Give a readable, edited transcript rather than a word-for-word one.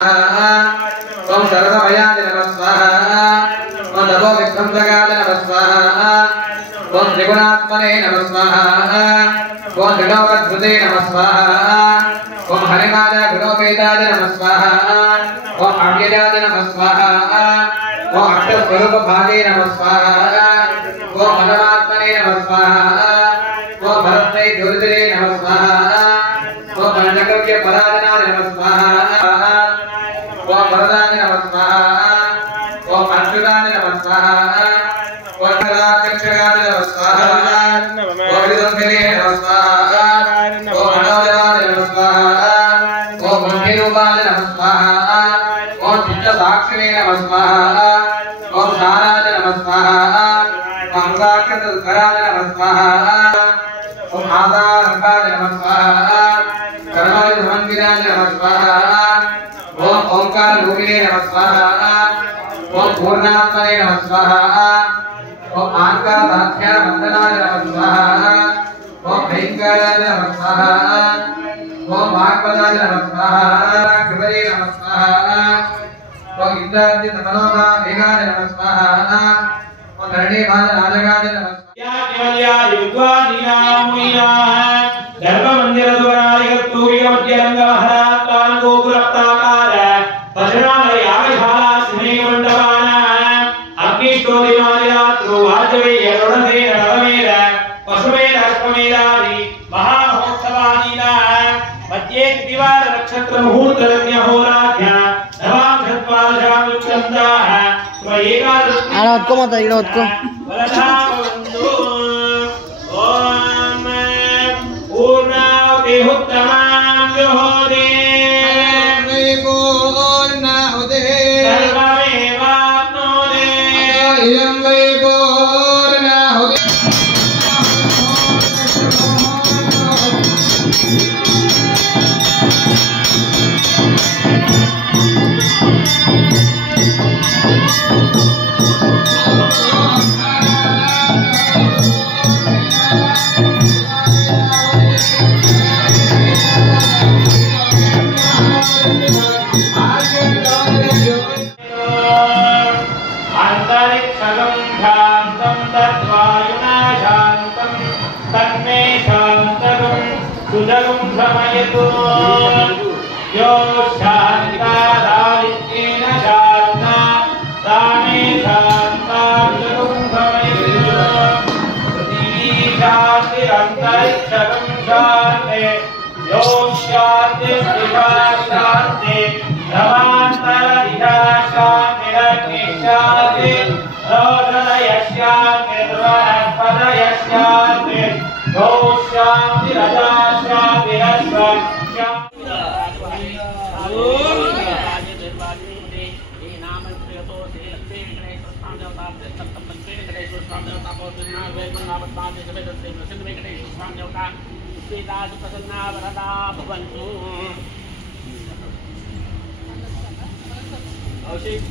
ओम सर्वभयाय नमः स्वाहा ओम नमो विक्रमजगाय नमः स्वाहा ओम त्रिगुणात्मने नमः स्वाहा ओम गणोपद्भुते नमः स्वाहा ओम हरिमाय गुणोपेताय नमः स्वाहा ओम अव्ययाय नमः स्वाहा ओम अक्षरस्वरूपभागे नमः स्वाहा ओम परमात्मने नमः स्वाहा ओम भरते ज्योतिरे नमः स्वाहा ओम पंचकव्य परायणाय नमः स्वाहा ओम वरदाय नमः स्वाहा ओम अच्युताय नमः स्वाहा ओम कलाकक्षकाय नमः स्वाहा ओम विदुम्बिने नमः स्वाहा ओम मनोजवाय नमः स्वाहा ओम मंगेरूपाय नमः स्वाहा ओम चित्तसाक्षिणे नमः स्वाहा ओम साराय नमः स्वाहा ओम अंगाकृतकराय नमः स्वाहा ओम आधारकाय नमः स्वाहा कर्माय धर्मविदाय नमः स्वाहा ओम ओंकार रूपिणे नमः स्वाहा ओम पूर्णात्मने नमः स्वाहा ओम आंकार दाख्या वंदनाय नमः स्वाहा ओम भयंकराय नमः स्वाहा ओम वाक्पदाय नमः स्वाहा कृपये नमः स्वाहा ओम इंद्रादि तमनोदा वेगाय नमः स्वाहा ओम धरणी भान राजगाय नमः या केवल्या युद्वादीनामुइना धर्म मंदिर द्वारायगत्तु विमध्यरंग महारातान गोकुलप्ताकार पशुरालय यागशाला सिमने मंडपान अग्निष्टोदिमादिरात्रो वाजवेय रणसे रणवेद पशुवेद अश्वमेधादि महामहोत्सवादीना मध्ये दिवार नक्षत्र मुहूर्त रत्न होराध्य नवाक्षद्वादशामुच्चन्ताः स्वएकादश आड़ोत्को मत इड़ोत्को वरदावन्दो ओम पूर्णाहुतिहुत्तमां जुहोति पूर्णाहुति सर्वमेवाप्नोति इयं वै पूर्णाहुति अंतरिक्षगं शान्तं तद्वायुना शान्तं तन्मे शान्तगं सुजगं भ्रमयतु यो शान्तादादित्येन शान्ता तामे शान्ताजुगं भ्रमयतु पृथिवी शान्तिरन्तरिक्षगं शान्ते यो शान्तिर्दिशा शान्ते नवान्तरदिशा शान्तिरग्नि शान्ति रोषणयस्यान्ति ध्रुवनस्पदयस्यान्ति गौ शान्तिरजा शान्तिरश्व प्रसन्ना वरदा भवन्तु औषध